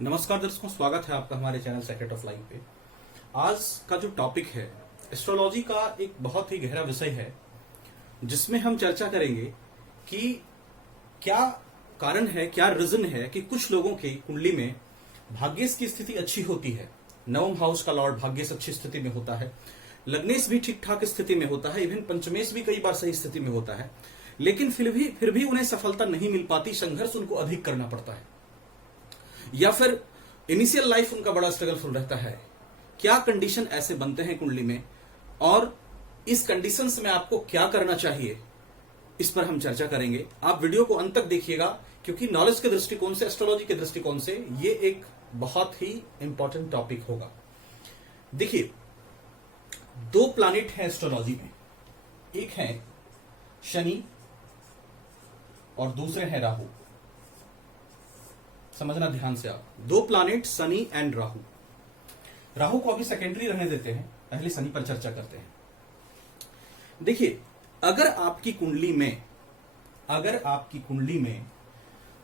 नमस्कार दर्शकों, स्वागत है आपका हमारे चैनल सेक्रेट ऑफ लाइफ पे। आज का जो टॉपिक है एस्ट्रोलॉजी का एक बहुत ही गहरा विषय है, जिसमें हम चर्चा करेंगे कि क्या कारण है, क्या रीजन है कि कुछ लोगों की कुंडली में भाग्येश की स्थिति अच्छी होती है। नवम हाउस का लॉर्ड भाग्येश अच्छी स्थिति में होता है, लग्नेश भी ठीक ठाक स्थिति में होता है, इवन पंचमेश भी कई बार सही स्थिति में होता है, लेकिन फिर भी उन्हें सफलता नहीं मिल पाती, संघर्ष उनको अधिक करना पड़ता है, या फिर इनिशियल लाइफ उनका बड़ा स्ट्रगलफुल रहता है। क्या कंडीशन ऐसे बनते हैं कुंडली में और इस कंडीशंस में आपको क्या करना चाहिए, इस पर हम चर्चा करेंगे। आप वीडियो को अंत तक देखिएगा, क्योंकि नॉलेज के दृष्टिकोण से, एस्ट्रोलॉजी के दृष्टिकोण से ये एक बहुत ही इंपॉर्टेंट टॉपिक होगा। देखिए, दो प्लैनेट हैं एस्ट्रोलॉजी में, एक है शनि और दूसरे हैं राहु। समझना ध्यान से आप, दो प्लैनेट शनि एंड राहु। राहु को अभी सेकेंडरी रहने देते हैं, पहले शनि पर चर्चा करते हैं। देखिए, अगर आपकी कुंडली में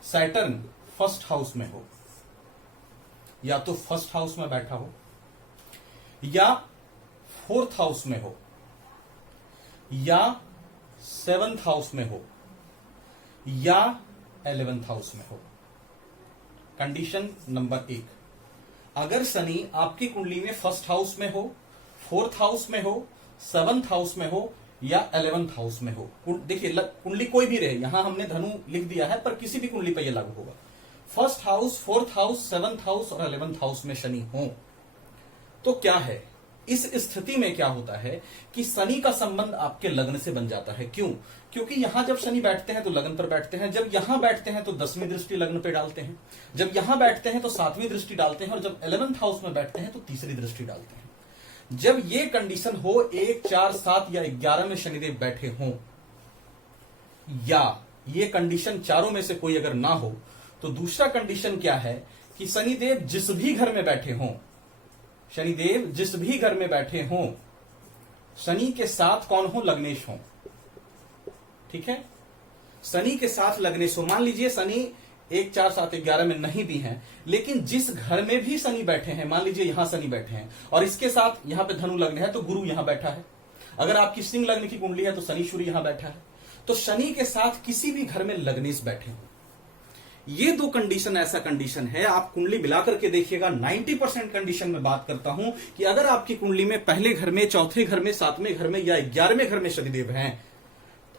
सैटर्न फर्स्ट हाउस में हो, या तो फर्स्ट हाउस में बैठा हो, या फोर्थ हाउस में हो, या सेवंथ हाउस में हो, या 11th हाउस में हो। कंडीशन नंबर 1, अगर शनि आपकी कुंडली में फर्स्ट हाउस में हो, फोर्थ हाउस में हो, सेवंथ हाउस में हो, या 11th हाउस में हो। देखिए, कुंडली कोई भी रहे, यहां हमने धनु लिख दिया है, पर किसी भी कुंडली पर यह लागू होगा। First house, fourth house, seventh house और 11th हाउस में शनि हो, तो क्या है इस स्थिति में? क्या होता है कि शनि का संबंध आपके लग्न से बन जाता है। क्यों? क्योंकि यहां जब शनि बैठते हैं तो लग्न पर बैठते हैं, जब यहां बैठते हैं तो 10वीं दृष्टि लग्न पे डालते हैं, जब यहां बैठते हैं तो 7वीं दृष्टि डालते हैं, और जब 11th हाउस में बैठते हैं तो तीसरी दृष्टि डालते हैं। जब ये कंडीशन हो, 1, 4, 7 या 11 में शनिदेव बैठे हों, या ये कंडीशन चारों में से कोई अगर ना हो, तो दूसरा कंडीशन क्या है कि शनिदेव जिस भी घर में बैठे हों, शनिदेव जिस भी घर में बैठे हों, शनि के साथ कौन हो? लग्नेश हो। ठीक है, शनि के साथ लग्नेश हो। मान लीजिए शनि 1, 4, 7, 11 में नहीं भी हैं, लेकिन जिस घर में भी शनि बैठे हैं, मान लीजिए यहां शनि बैठे हैं और इसके साथ यहां पे धनु लग्न है, तो गुरु यहां बैठा है। अगर आपकी सिंह लग्न की कुंडली है तो शनि सूर्य यहां बैठा है, तो शनि के साथ किसी भी घर में लग्नेश बैठे हो, ये दो कंडीशन ऐसा कंडीशन है। आप कुंडली मिलाकर के देखिएगा, 90% कंडीशन में बात करता हूं कि अगर आपकी कुंडली में पहले घर में, चौथे घर में, 7वें घर में या 11वें घर में शनिदेव हैं,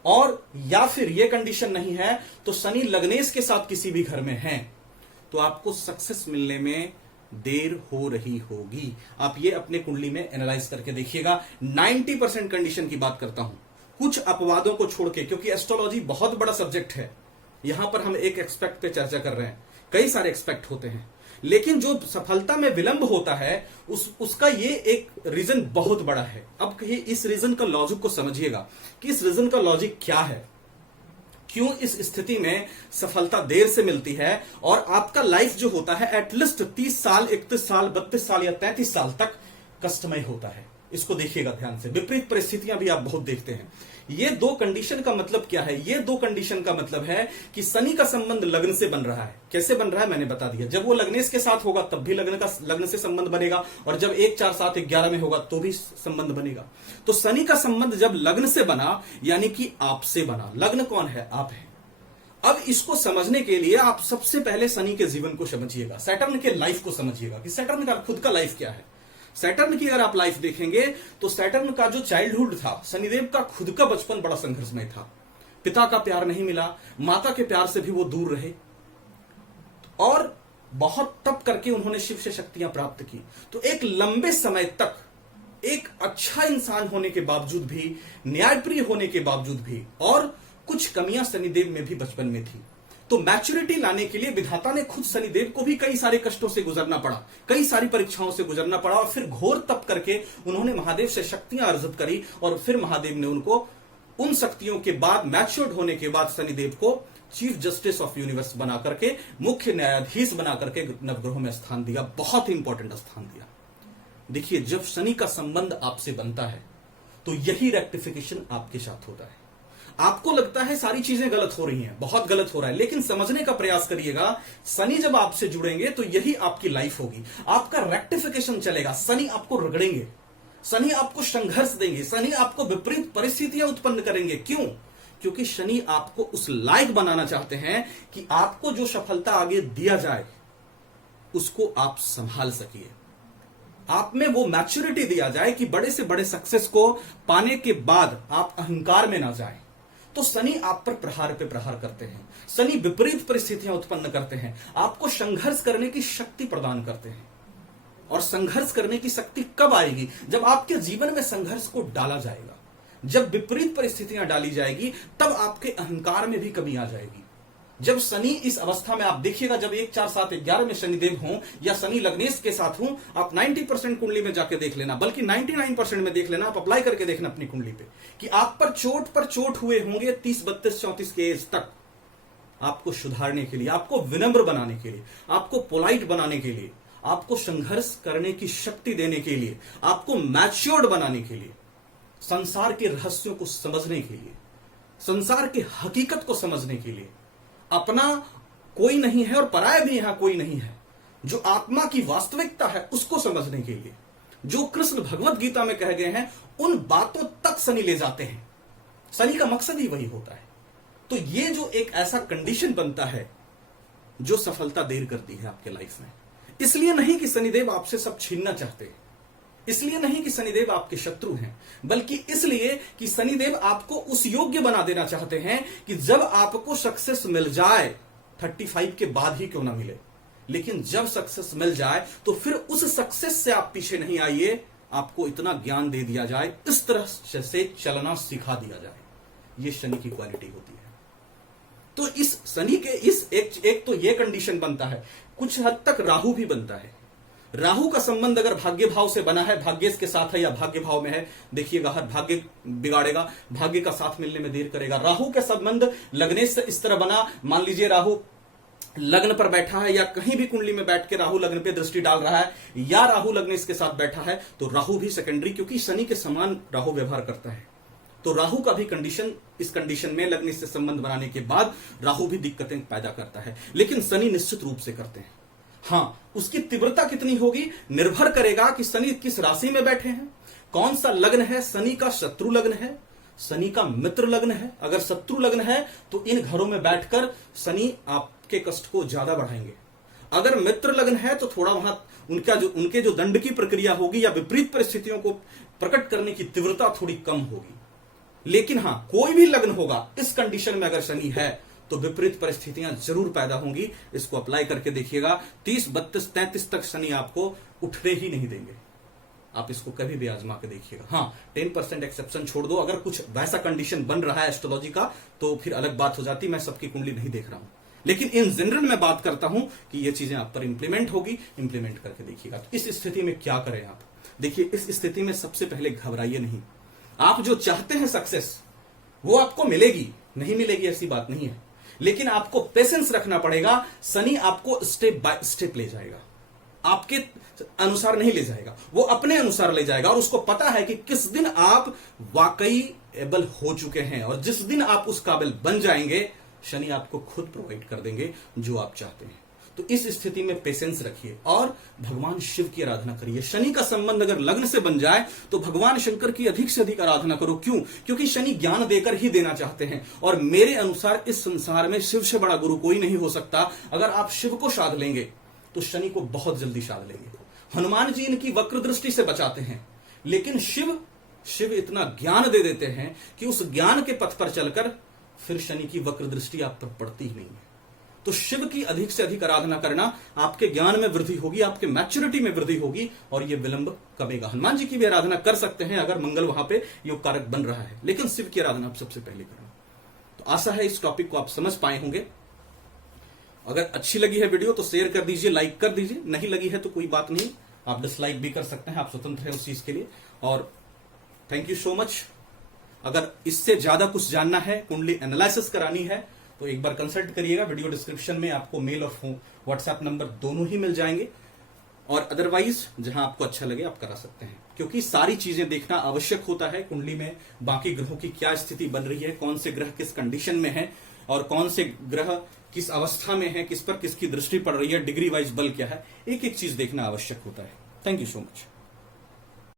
और या फिर ये कंडीशन नहीं है तो शनि लग्नेश के साथ किसी भी घर में हैं, तो आपको सक्सेस मिलने में देर हो रही होगी। आप ये अपने कुंडली में एनालाइज करके देखिएगा। 90% कंडीशन की बात करता हूं, कुछ अपवादों को छोड़ के, क्योंकि एस्ट्रोलॉजी बहुत बड़ा सब्जेक्ट है। यहां पर हम एक एक्सपेक्ट पे चर्चा कर रहे हैं, कई सारे एक्सपेक्ट होते हैं, लेकिन जो सफलता में विलंब होता है उसका ये एक रीजन बहुत बड़ा है। अब कहिए, इस रीजन का लॉजिक को समझिएगा कि इस रीजन का लॉजिक क्या है, क्यों इस स्थिति में सफलता देर से मिलती है, और आपका लाइफ जो होता है एटलीस्ट 30 साल, 31 साल, 32 साल या 33 साल तक कष्टमय होता है। इसको देखिएगा ध्यान से। विपरीत परिस्थितियां भी आप बहुत देखते हैं। ये दो कंडीशन का मतलब क्या है? ये दो कंडीशन का मतलब है कि शनि का संबंध लग्न से बन रहा है। कैसे बन रहा है मैंने बता दिया। जब वो लग्नेश के साथ होगा तब भी लग्न से संबंध बनेगा, और जब 1, 4, 7, 11 में होगा तो भी संबंध बनेगा। तो शनि का संबंध जब लग्न से बना, यानी कि आपसे बना। लग्न कौन है? आप हैं। अब इसको समझने के लिए आप सबसे पहले शनि के जीवन को समझिएगा, सैटर्न के लाइफ को समझिएगा कि सैटर्न का खुद का लाइफ क्या है। सैटर्न की अगर आप लाइफ देखेंगे तो सैटर्न का जो चाइल्डहुड था, शनिदेव का खुद का बचपन बड़ा संघर्षमय था। पिता का प्यार नहीं मिला, माता के प्यार से भी वो दूर रहे, और बहुत तप करके उन्होंने शिव से शक्तियां प्राप्त की। तो एक लंबे समय तक एक अच्छा इंसान होने के बावजूद भी, न्यायप्रिय होने के बावजूद भी, और कुछ कमियां शनिदेव में भी बचपन में थी। तो मैच्योरिटी लाने के लिए विधाता ने खुद शनिदेव को भी कई सारे कष्टों से गुजरना पड़ा, कई सारी परीक्षाओं से गुजरना पड़ा, और फिर घोर तप करके उन्होंने महादेव से शक्तियां अर्जित करी, और फिर महादेव ने उनको उन शक्तियों के बाद, मैच्योर्ड होने के बाद, शनिदेव को चीफ जस्टिस ऑफ यूनिवर्स बना करके, मुख्य न्यायाधीश बना करके नवग्रहों में स्थान दिया, बहुत ही इंपॉर्टेंट स्थान दिया। देखिए, जब शनि का संबंध आपसे बनता है तो यही रेक्टिफिकेशन आपके साथ होता है। आपको लगता है सारी चीजें गलत हो रही हैं, बहुत गलत हो रहा है, लेकिन समझने का प्रयास करिएगा। शनि जब आपसे जुड़ेंगे तो यही आपकी लाइफ होगी, आपका रेक्टिफिकेशन चलेगा। शनि आपको रगड़ेंगे, शनि आपको संघर्ष देंगे, शनि आपको विपरीत परिस्थितियां उत्पन्न करेंगे। क्यों? क्योंकि शनि आपको उस लायक बनाना चाहते हैं कि आपको जो सफलता आगे दिया जाए उसको आप संभाल सकिए, आप में वो मैच्योरिटी दिया जाए कि बड़े से बड़े सक्सेस को पाने के बाद आप अहंकार में ना जाएं। तो शनि आप पर प्रहार पे प्रहार करते हैं, शनि विपरीत परिस्थितियां उत्पन्न करते हैं, आपको संघर्ष करने की शक्ति प्रदान करते हैं। और संघर्ष करने की शक्ति कब आएगी? जब आपके जीवन में संघर्ष को डाला जाएगा, जब विपरीत परिस्थितियां डाली जाएगी, तब आपके अहंकार में भी कमी आ जाएगी। जब शनि इस अवस्था में, आप देखिएगा, जब 1 4 7 11 में शनिदेव हों या शनि लग्नेश के साथ हों, आप 90% कुंडली में जाके देख लेना, बल्कि 99% में देख लेना, आप अप्लाई करके देखना अपनी कुंडली पे कि आप पर चोट हुए होंगे 30 32 34 के एज तक। आपको सुधारने के लिए, आपको विनम्र बनाने के लिए, आपको पोलाइट बनाने के लिए, आपको संघर्ष करने की शक्ति देने के लिए, आपको मैच्योर्ड बनाने के लिए, संसार के रहस्यों को समझने के लिए, संसार की हकीकत को समझने के लिए, अपना कोई नहीं है और पराया भी यहां कोई नहीं है, जो आत्मा की वास्तविकता है उसको समझने के लिए, जो कृष्ण भगवत गीता में कह गए हैं, उन बातों तक शनि ले जाते हैं। शनि का मकसद ही वही होता है। तो ये जो एक ऐसा कंडीशन बनता है जो सफलता देर करती है आपके लाइफ में। इसलिए नहीं कि शनिदेव आपसे सब छीनना चाहते, इसलिए नहीं कि शनिदेव आपके शत्रु हैं, बल्कि इसलिए कि शनिदेव आपको उस योग्य बना देना चाहते हैं कि जब आपको सक्सेस मिल जाए, 35 के बाद ही क्यों ना मिले, लेकिन जब सक्सेस मिल जाए तो फिर उस सक्सेस से आप पीछे नहीं आइए, आपको इतना ज्ञान दे दिया जाए, इस तरह से चलना सिखा दिया जाए। ये शनि की क्वालिटी होती है। तो इस शनि के इस एक तो ये कंडीशन बनता है, कुछ हद तक राहु भी बनता है। राहु का संबंध अगर भाग्य भाव से बना है, भाग्येश के साथ है या भाग्य भाव में है, देखिएगा हर भाग्य बिगाड़ेगा, भाग्य का साथ मिलने में देर करेगा। राहु का संबंध लग्नेश से इस तरह बना, मान लीजिए राहु लग्न पर बैठा है या कहीं भी कुंडली में बैठ के राहु लग्न पे दृष्टि डाल रहा है, या राहु लग्नेश के साथ बैठा है, तो राहु भी सेकेंडरी, क्योंकि शनि के समान राहु व्यवहार करता है। तो राहु का भी कंडीशन, इस कंडीशन में लग्न से संबंध बनाने के बाद राहु भी दिक्कतें पैदा करता है, लेकिन शनि निश्चित रूप से करते हैं। हाँ, उसकी तीव्रता कितनी होगी निर्भर करेगा कि शनि किस राशि में बैठे हैं, कौन सा लग्न है, शनि का शत्रु लग्न है, शनि का मित्र लग्न है। अगर शत्रु लग्न है तो इन घरों में बैठकर शनि आपके कष्ट को ज्यादा बढ़ाएंगे। अगर मित्र लग्न है तो थोड़ा वहां उनके जो दंड की प्रक्रिया होगी या विपरीत परिस्थितियों को प्रकट करने की तीव्रता थोड़ी कम होगी। लेकिन हां, कोई भी लग्न होगा, इस कंडीशन में अगर शनि है तो विपरीत परिस्थितियां जरूर पैदा होंगी। इसको अप्लाई करके देखिएगा, 30 32 33 तक शनि आपको उठने ही नहीं देंगे। आप इसको कभी भी आजमा के देखिएगा। हाँ, 10% एक्सेप्शन छोड़ दो, अगर कुछ वैसा कंडीशन बन रहा है एस्ट्रोलॉजी का तो फिर अलग बात हो जाती। मैं सबकी कुंडली नहीं देख रहा हूं, लेकिन इन जनरल में बात करता हूं कि ये चीजें आप पर इंप्लीमेंट होगी। इंप्लीमेंट करके देखिएगा। तो इस स्थिति में क्या करें आप? देखिए, इस स्थिति में सबसे पहले घबराइए नहीं। आप जो चाहते हैं सक्सेस, वो आपको मिलेगी, नहीं मिलेगी ऐसी बात नहीं है, लेकिन आपको पेशेंस रखना पड़ेगा। शनि आपको स्टेप बाय स्टेप ले जाएगा, आपके अनुसार नहीं ले जाएगा, वो अपने अनुसार ले जाएगा। और उसको पता है कि किस दिन आप वाकई एबल हो चुके हैं, और जिस दिन आप उस काबिल बन जाएंगे, शनि आपको खुद प्रोवाइड कर देंगे जो आप चाहते हैं। तो इस स्थिति में पेशेंस रखिए और भगवान शिव की आराधना करिए। शनि का संबंध अगर लग्न से बन जाए तो भगवान शंकर की अधिक से अधिक आराधना करो। क्यों? क्योंकि शनि ज्ञान देकर ही देना चाहते हैं, और मेरे अनुसार इस संसार में शिव से बड़ा गुरु कोई नहीं हो सकता। अगर आप शिव को साध लेंगे तो शनि को बहुत जल्दी साध लेंगे। हनुमान जी इनकी वक्र दृष्टि से बचाते हैं, लेकिन शिव इतना ज्ञान दे देते हैं कि उस ज्ञान के पथ पर चलकर फिर शनि की वक्र दृष्टि आप पर पड़ती ही नहीं है। तो शिव की अधिक से अधिक आराधना करना, आपके ज्ञान में वृद्धि होगी, आपके मैच्योरिटी में वृद्धि होगी, और यह विलंब कमेगा। हनुमान जी की भी आराधना कर सकते हैं अगर मंगल वहां पे योग कारक बन रहा है, लेकिन शिव की आराधना आप सबसे पहले करना। तो आशा है इस टॉपिक को आप समझ पाए होंगे। अगर अच्छी लगी है वीडियो तो शेयर कर दीजिए, लाइक कर दीजिए। नहीं लगी है तो कोई बात नहीं, आप डिसलाइक भी कर सकते हैं, आप स्वतंत्र हैं उस चीज के लिए। और थैंक यू सो मच। अगर इससे ज्यादा कुछ जानना है, कुंडली एनालिसिस करानी है, तो एक बार कंसल्ट करिएगा। वीडियो डिस्क्रिप्शन में आपको मेल और व्हाट्सएप नंबर दोनों ही मिल जाएंगे, और अदरवाइज जहां आपको अच्छा लगे आप करा सकते हैं। क्योंकि सारी चीजें देखना आवश्यक होता है कुंडली में, बाकी ग्रहों की क्या स्थिति बन रही है, कौन से ग्रह किस कंडीशन में है और कौन से ग्रह किस अवस्था में है, किस पर किसकी दृष्टि पड़ रही है, डिग्री वाइज बल क्या है, एक एक चीज देखना आवश्यक होता है। Thank you so much.